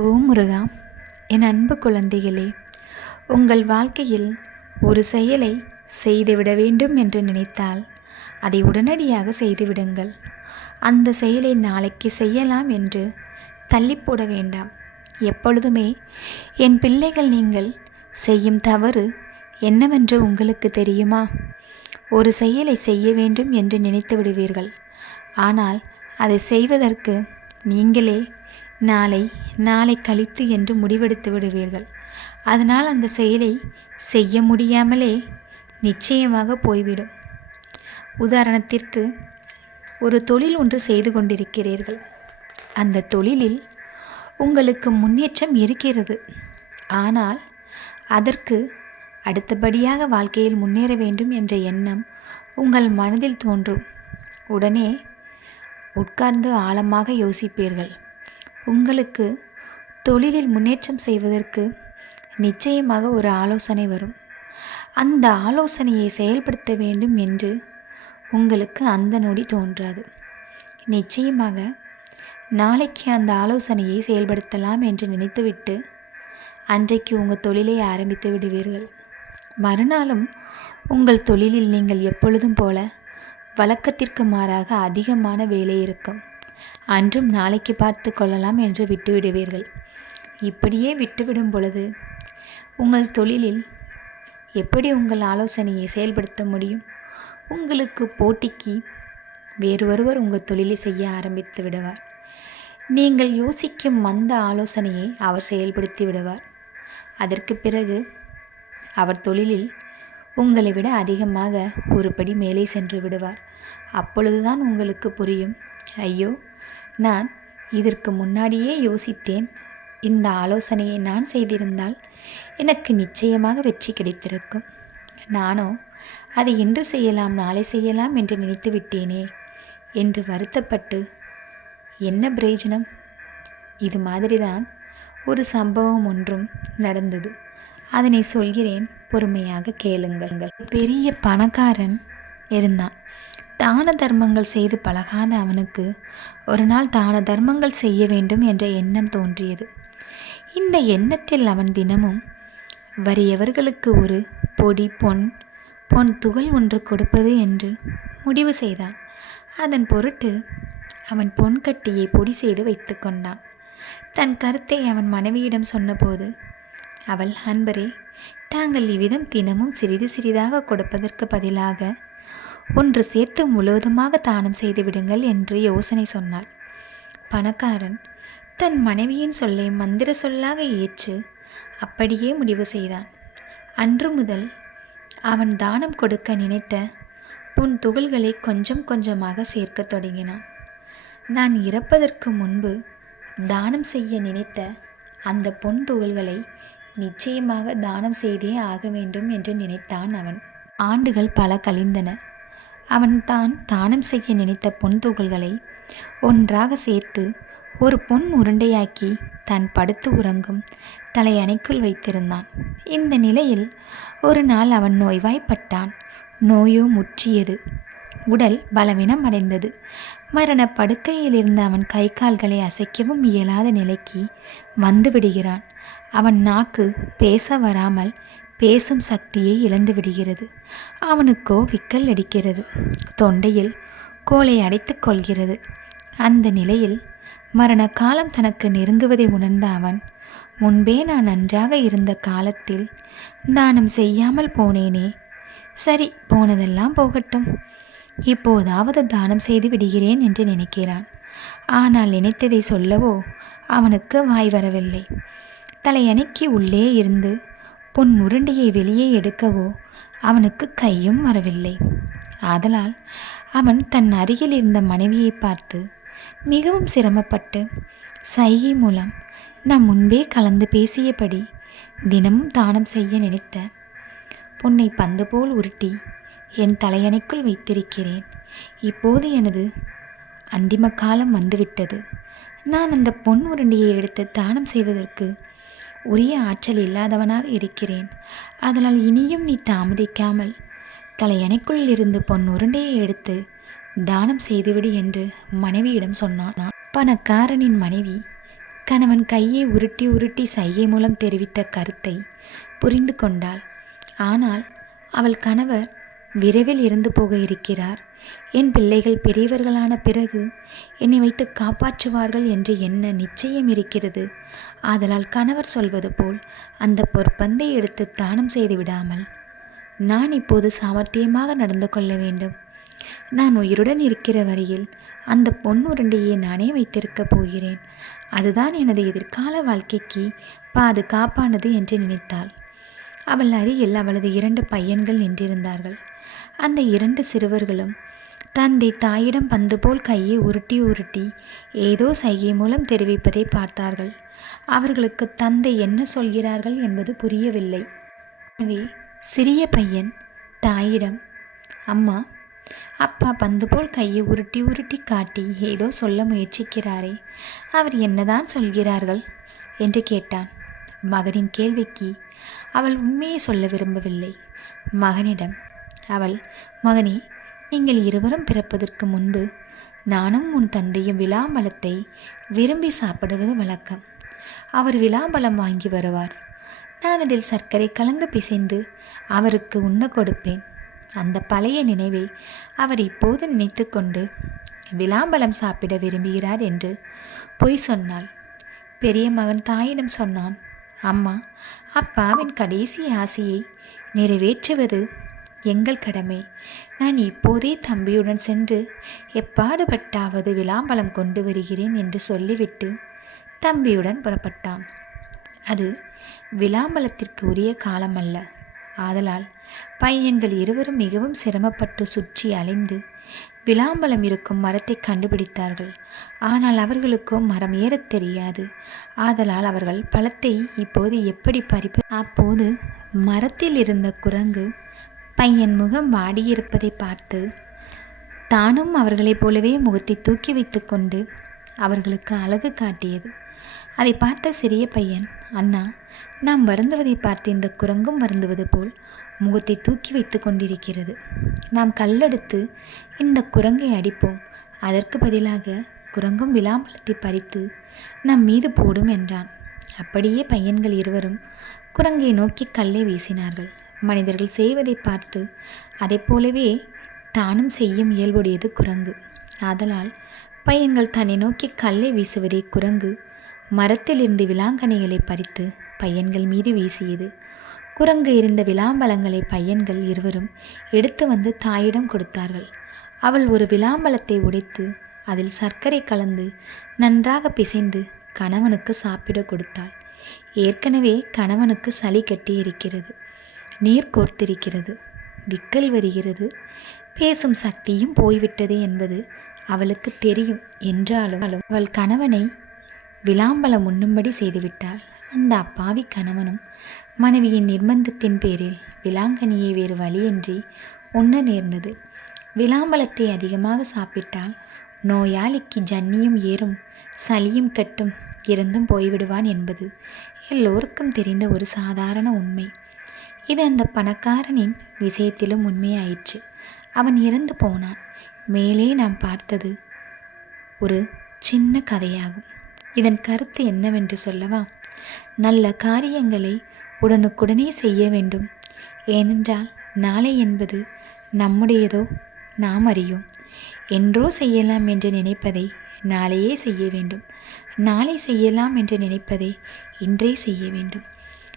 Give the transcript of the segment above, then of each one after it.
ஓ முருகா என் அன்பு குழந்தைகளே உங்கள் வாழ்க்கையில் ஒரு செயலை செய்துவிட வேண்டும் என்று நினைத்தால் அதை உடனடியாக செய்துவிடுங்கள் அந்த செயலை நாளைக்கு செய்யலாம் என்று தள்ளிப்போட வேண்டாம். எப்பொழுதுமே என் பிள்ளைகள் நீங்கள் செய்யும் தவறு என்னவென்று உங்களுக்கு தெரியுமா? ஒரு செயலை செய்ய வேண்டும் என்று நினைத்து விடுவீர்கள். ஆனால் அதை செய்வதற்கு நீங்களே நாளை நாளை கழித்து என்று முடிவெடுத்து விடுவீர்கள். அதனால் அந்த செயலை செய்ய முடியாமலே நிச்சயமாக போய்விடும். உதாரணத்திற்கு ஒரு தொழில் ஒன்று செய்து கொண்டிருக்கிறீர்கள். அந்த தொழிலில் உங்களுக்கு முன்னேற்றம் இருக்கிறது. ஆனால் அதற்கு அடுத்தபடியாக வாழ்க்கையில் முன்னேற வேண்டும் என்ற எண்ணம் உங்கள் மனதில் தோன்றும். உடனே உட்கார்ந்து ஆழமாக யோசிப்பீர்கள். உங்களுக்கு தொழிலில் முன்னேற்றம் செய்வதற்கு நிச்சயமாக ஒரு ஆலோசனை வரும். அந்த ஆலோசனையை செயல்படுத்த வேண்டும் என்று உங்களுக்கு அந்த நொடி தோன்றாது. நிச்சயமாக நாளைக்கு அந்த ஆலோசனையை செயல்படுத்தலாம் என்று நினைத்துவிட்டு அன்றைக்கு உங்கள் தொழிலை ஆரம்பித்து விடுவீர்கள். மறுநாளும் உங்கள் தொழிலில் நீங்கள் எப்பொழுதும் போல வழக்கத்திற்கு மாறாக அதிகமான வேலை இருக்கும். அன்றும் நாளைக்கு பார்த்து கொள்ளலாம் என்று விட்டுவிடுவீர்கள். இப்படியே விட்டுவிடும் பொழுது உங்கள் தொழிலில் எப்படி உங்கள் ஆலோசனையை செயல்படுத்த முடியும்? உங்களுக்கு போட்டிக்கு வேறு ஒருவர் உங்கள் தொழிலை செய்ய ஆரம்பித்து விடுவார். நீங்கள் யோசிக்கும் அந்த ஆலோசனையை அவர் செயல்படுத்தி விடுவார். அதற்கு பிறகு அவர் தொழிலில் உங்களை விட அதிகமாக ஒரு படி மேலே சென்று விடுவார். அப்பொழுதுதான் உங்களுக்கு புரியும். ஐயோ நான் இதற்கு முன்னாடியே யோசித்தேன். இந்த ஆலோசனையை நான் செய்திருந்தால் எனக்கு நிச்சயமாக வெற்றி கிடைத்திருக்கும். நானோ அதை இன்று செய்யலாம் நாளை செய்யலாம் என்று நினைத்து விட்டேனே என்று வருத்தப்பட்டு என்ன பிரயோஜனம்? இது மாதிரிதான் ஒரு சம்பவம் ஒன்றும் நடந்தது. அதனை சொல்கிறேன் பொறுமையாக கேளுங்கள். பெரிய பணக்காரன் இருந்தான். தான தர்மங்கள் செய்து பழகாத அவனுக்கு ஒரு நாள் தான தர்மங்கள் செய்ய வேண்டும் என்ற எண்ணம் தோன்றியது. இந்த எண்ணத்தில் அவன் தினமும் வறியவர்களுக்கு ஒரு பொடி பொன் பொன் துகள் ஒன்று கொடுப்பது என்று முடிவு செய்தான். அதன் பொருட்டு அவன் பொன் கட்டியை பொடி செய்து வைத்து கொண்டான். தன் கருத்தை அவன் மனைவியிடம் சொன்னபோது அவள் அன்பரே தாங்கள் இவ்விதம் தினமும் சிறிது சிறிதாக கொடுப்பதற்கு பதிலாக ஒன்று சேர்த்து முழுவதுமாக தானம் செய்து விடுங்கள் என்று யோசனை சொன்னாள். பணக்காரன் தன் மனைவியின் சொல்லை மந்திர சொல்லாக ஏற்று அப்படியே முடிவு செய்தான். அன்று முதல் அவன் தானம் கொடுக்க நினைத்த புன் துகள்களை கொஞ்சம் கொஞ்சமாக சேர்க்கத் தொடங்கினான். நான் இறப்பதற்கு முன்பு தானம் செய்ய நினைத்த அந்த பொன் துகள்களை நிச்சயமாக தானம் செய்தே ஆக வேண்டும் என்று நினைத்தான் அவன். ஆண்டுகள் பல கழிந்தன. அவன் தான் தானம் செய்ய நினைத்த பொன் துகள்களை ஒன்றாக சேர்த்து ஒரு பொன் உருண்டையாக்கி தன் படுத்து உறங்கும் தலையணைக்குள் வைத்திருந்தான். இந்த நிலையில் ஒரு நாள் அவன் நோய்வாய்ப்பட்டான். நோயோ முற்றியது. உடல் பலவீனம் அடைந்தது. மரண படுக்கையில் இருந்த அவன் கை கால்களை அசைக்கவும் இயலாத நிலைக்கு வந்து விடுகிறான். அவன் நாக்கு பேச வராமல் பேசும் சக்தியை இழந்து விடுகிறது. அவனுக்கோ விக்கல் அடிக்கிறது. தொண்டையில் கோலை அடைத்து கொள்கிறது. அந்த நிலையில் மரண காலம் தனக்கு நெருங்குவதை உணர்ந்த அவன் முன்பே நான் நன்றாக இருந்த காலத்தில் தானம் செய்யாமல் போனேனே. சரி போனதெல்லாம் போகட்டும். இப்போதாவது தானம் செய்து விடுகிறேன் என்று நினைக்கிறான். ஆனால் நினைத்ததை சொல்லவோ அவனுக்கு வாய் வரவில்லை. தலையணைக்கு உள்ளே இருந்து பொன் உருண்டையை வெளியே எடுக்கவோ அவனுக்கு கையும் வரவில்லை. ஆதலால் அவன் தன் அருகில் இருந்த மனைவியை பார்த்து மிகவும் சிரமப்பட்டு சைகை மூலம் நான் முன்பே கலந்து பேசியபடி தினமும் தானம் செய்ய நினைத்த பொன்னை பந்து போல் உருட்டி என் தலையணைக்குள் வைத்திருக்கிறேன். இப்போது எனது அந்திம காலம் வந்துவிட்டது. நான் அந்த பொன் உருண்டையை எடுத்து தானம் செய்வதற்கு உரிய ஆற்றல் இல்லாதவனாக இருக்கிறேன். அதனால் இனியும் நீ தாமதிக்காமல் தலையணைக்குள் இருந்து பொன் உருண்டையை எடுத்து தானம் செய்துவிடு என்று மனைவியிடம் சொன்னான். பணக்காரனின் மனைவி கணவன் கையை உருட்டி உருட்டி சைகை மூலம் தெரிவித்த கருத்தை புரிந்து கொண்டாள். ஆனால் அவள் கணவர் விரைவில் இருந்து போக இருக்கிறார். என் பிள்ளைகள் பெரியவர்களான பிறகு என்னை வைத்து காப்பாற்றுவார்கள் என்று என்ன நிச்சயம் இருக்கிறது? ஆதலால் கணவர் சொல்வது போல் அந்த பொற்பந்தை எடுத்து தானம் செய்து விடாமல் நான் இப்போது சாமர்த்தியமாக நடந்து கொள்ள வேண்டும். நான் உயிருடன் இருக்கிற வரையில் அந்த பொன் உருண்டையை நானே வைத்திருக்கப் போகிறேன். அதுதான் எனது எதிர்கால வாழ்க்கைக்கு பாதுகாப்பானது என்று நினைத்தாள். அவள் அருகில் அவளது இரண்டு பையன்கள் நின்றிருந்தார்கள். அந்த இரண்டு சிறுவர்களும் தந்தை தாயிடம் பந்து போல் கையை உருட்டி உருட்டி ஏதோ சைகை மூலம் தெரிவிப்பதை பார்த்தார்கள். அவர்களுக்கு தந்தை என்ன சொல்கிறார்கள் என்பது புரியவில்லை. எனவே சிறிய பையன் தாயிடம் அம்மா அப்பா பந்து போல் கையை உருட்டி உருட்டி காட்டி ஏதோ சொல்ல முயற்சிக்கிறாரே அவர் என்னதான் சொல்கிறார்கள்? என்று கேட்டான். மகனின் கேள்விக்கு அவள் உண்மையை சொல்ல விரும்பவில்லை. மகனிடம் அவள் மகனே நீங்கள் இருவரும் பிறப்பதற்கு முன்பு நானும் உன் தந்தையும் விளாம்பழத்தை விரும்பி சாப்பிடுவது வழக்கம். அவர் விளாம்பழம் வாங்கி வருவார். நான் அதில் சர்க்கரை கலந்து பிசைந்து அவருக்கு உண்ண கொடுப்பேன். அந்த பழைய நினைவை அவர் இப்போது நினைத்து கொண்டு விளாம்பழம் சாப்பிட விரும்புகிறார் என்று பொய் சொன்னாள். பெரிய மகன் தாயிடம் சொன்னான் அம்மா அப்பாவின் கடைசி ஆசையை நிறைவேற்றுவது எங்கள் கடமை. நான் இப்போதே தம்பியுடன் சென்று எப்பாடுபட்டாவது விளாம்பழம் கொண்டு வருகிறேன் என்று சொல்லிவிட்டு தம்பியுடன் புறப்பட்டான். அது விளாம்பழத்திற்கு உரிய காலம் அல்ல ஆதலால் பையன்கள் இருவரும் மிகவும் சிரமப்பட்டு சுற்றி அலைந்து விளாம்பலம் இருக்கும் மரத்தை கண்டுபிடித்தார்கள். ஆனால் அவர்களுக்கோ மரம் ஏறத் தெரியாது. ஆதலால் அவர்கள் பழத்தை இப்போது எப்படி பறிப்பது? அப்போது மரத்தில் இருந்த குரங்கு பையன் முகம் வாடியிருப்பதை பார்த்து தானும் அவர்களைப் போலவே முகத்தை தூக்கி வைத்துக்கொண்டு அவர்களுக்கு அழகு காட்டியது. அதை பார்த்த சிறிய பையன் அண்ணா நாம் வருந்துவதை பார்த்து இந்த குரங்கும் வருந்துவது போல் முகத்தை தூக்கி வைத்து கொண்டிருக்கிறது. நாம் கல்லெடுத்து இந்த குரங்கை அடிப்போம். அதற்கு பதிலாக குரங்கும் விளாம்பழத்தை பறித்து நம் மீது போடும் என்றான். அப்படியே பையன்கள் இருவரும் குரங்கை நோக்கி கல்லை வீசினார்கள். மனிதர்கள் செய்வதை பார்த்து அதை போலவே தானும் செய்யும் இயல்புடையது குரங்கு. ஆதலால் பையன்கள் தன்னை நோக்கி கல்லை வீசுவதை குரங்கு. மரத்திலிருந்து விலாங்கனைகளை பறித்து பையன்கள் மீது வீசியது. குரங்கு இருந்த விளாம்பழங்களை பையன்கள் இருவரும் எடுத்து வந்து தாயிடம் கொடுத்தார்கள். அவள் ஒரு விளாம்பழத்தை உடைத்து அதில் சர்க்கரை கலந்து நன்றாக பிசைந்து கணவனுக்கு சாப்பிட கொடுத்தாள். ஏற்கனவே கணவனுக்கு சளி கட்டி இருக்கிறது நீர் கோர்த்திருக்கிறது. விக்கல் வருகிறது. பேசும் சக்தியும் போய்விட்டது என்பது அவளுக்கு தெரியும். என்றாலும் அவள் கணவனை விளாம்பலம் உண்ணும்படி செய்துவிட்டாள். அந்த அப்பாவி கணவனும் மனைவியின் நிர்பந்தத்தின் பேரில் விலாங்கனியை வேறு வழியின்றி உண்ண நேர்ந்தது. விளாம்பலத்தை அதிகமாக சாப்பிட்டால் நோயாளிக்கு ஜன்னியும் ஏறும் சளியும் கட்டும் இறந்தும் போய்விடுவான் என்பது எல்லோருக்கும் தெரிந்த ஒரு சாதாரண உண்மை. இது அந்த பணக்காரனின் விஷயத்திலும் உண்மையாயிற்று. அவன் இறந்து போனான். மேலே நாம் பார்த்தது ஒரு சின்ன கதையாகும். இதன் கருத்து என்னவென்று சொல்லவா? நல்ல காரியங்களை உடனுக்குடனே செய்ய வேண்டும். ஏனென்றால் நாளை என்பது நம்முடையதோ நாம் அறியும். என்றோ செய்யலாம் என்று நினைப்பதை நாளையே செய்ய வேண்டும். நாளை செய்யலாம் என்று நினைப்பதை இன்றே செய்ய வேண்டும்.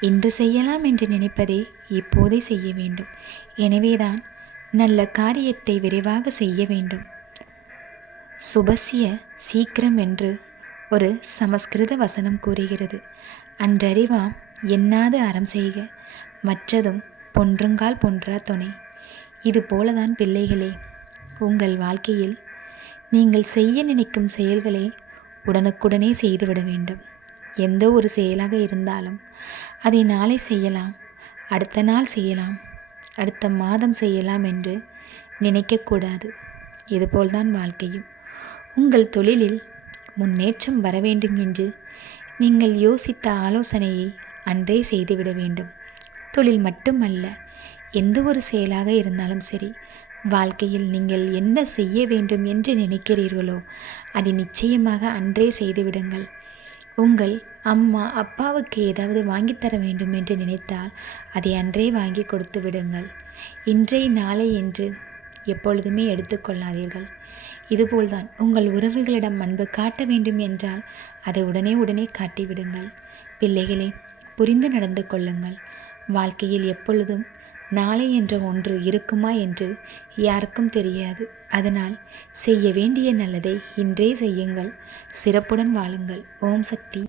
இன்று செய்யலாம் என்று நினைப்பதை இப்போதே செய்ய வேண்டும். எனவேதான் நல்ல காரியத்தை விரைவாக செய்ய வேண்டும். சுபசிய சீக்கிரம் என்று ஒரு சமஸ்கிருத வசனம் கூறுகிறது. அன்றறிவாம் எண்ணாது அறம் செய்க மற்றதும் பொன்றுங்கால் பொன்றா துணை இது போலதான் பிள்ளைகளே உங்கள் வாழ்க்கையில் நீங்கள் செய்ய நினைக்கும் செயல்களை உடனுக்குடனே செய்துவிட வேண்டும். எந்த ஒரு செயலாக இருந்தாலும் அதை நாளை செய்யலாம் அடுத்த நாள் செய்யலாம் அடுத்த மாதம் செய்யலாம் என்று நினைக்கக்கூடாது இதுபோல்தான் வாழ்க்கையும். உங்கள் தொழிலில் முன்னேற்றம் வர வேண்டும் என்று நீங்கள் யோசித்த ஆலோசனையை அன்றே செய்துவிட வேண்டும். தொழில் மட்டுமல்ல எந்த ஒரு செயலாக இருந்தாலும் சரி வாழ்க்கையில் நீங்கள் என்ன செய்ய வேண்டும் என்று நினைக்கிறீர்களோ அதை நிச்சயமாக அன்றே செய்துவிடுங்கள். உங்கள் அம்மா அப்பாவுக்கு ஏதாவது வாங்கித்தர வேண்டும் என்று நினைத்தால் அதை அன்றே வாங்கி கொடுத்து விடுங்கள். இன்றை நாளை என்று எப்பொழுதுமே எடுத்துக்கொள்ளாதீர்கள் இதுபோல்தான் உங்கள் உறவுகளிடம் அன்பு காட்ட வேண்டும் என்றால் அதை உடனே உடனே காட்டிவிடுங்கள். பிள்ளைகளே புரிந்து நடந்து கொள்ளுங்கள். வாழ்க்கையில் எப்பொழுதும் நாளை என்ற ஒன்று இருக்குமா என்று யாருக்கும் தெரியாது. அதனால் செய்ய வேண்டிய நல்லதை இன்றே செய்யுங்கள். சிறப்புடன் வாழுங்கள். ஓம் சக்தி.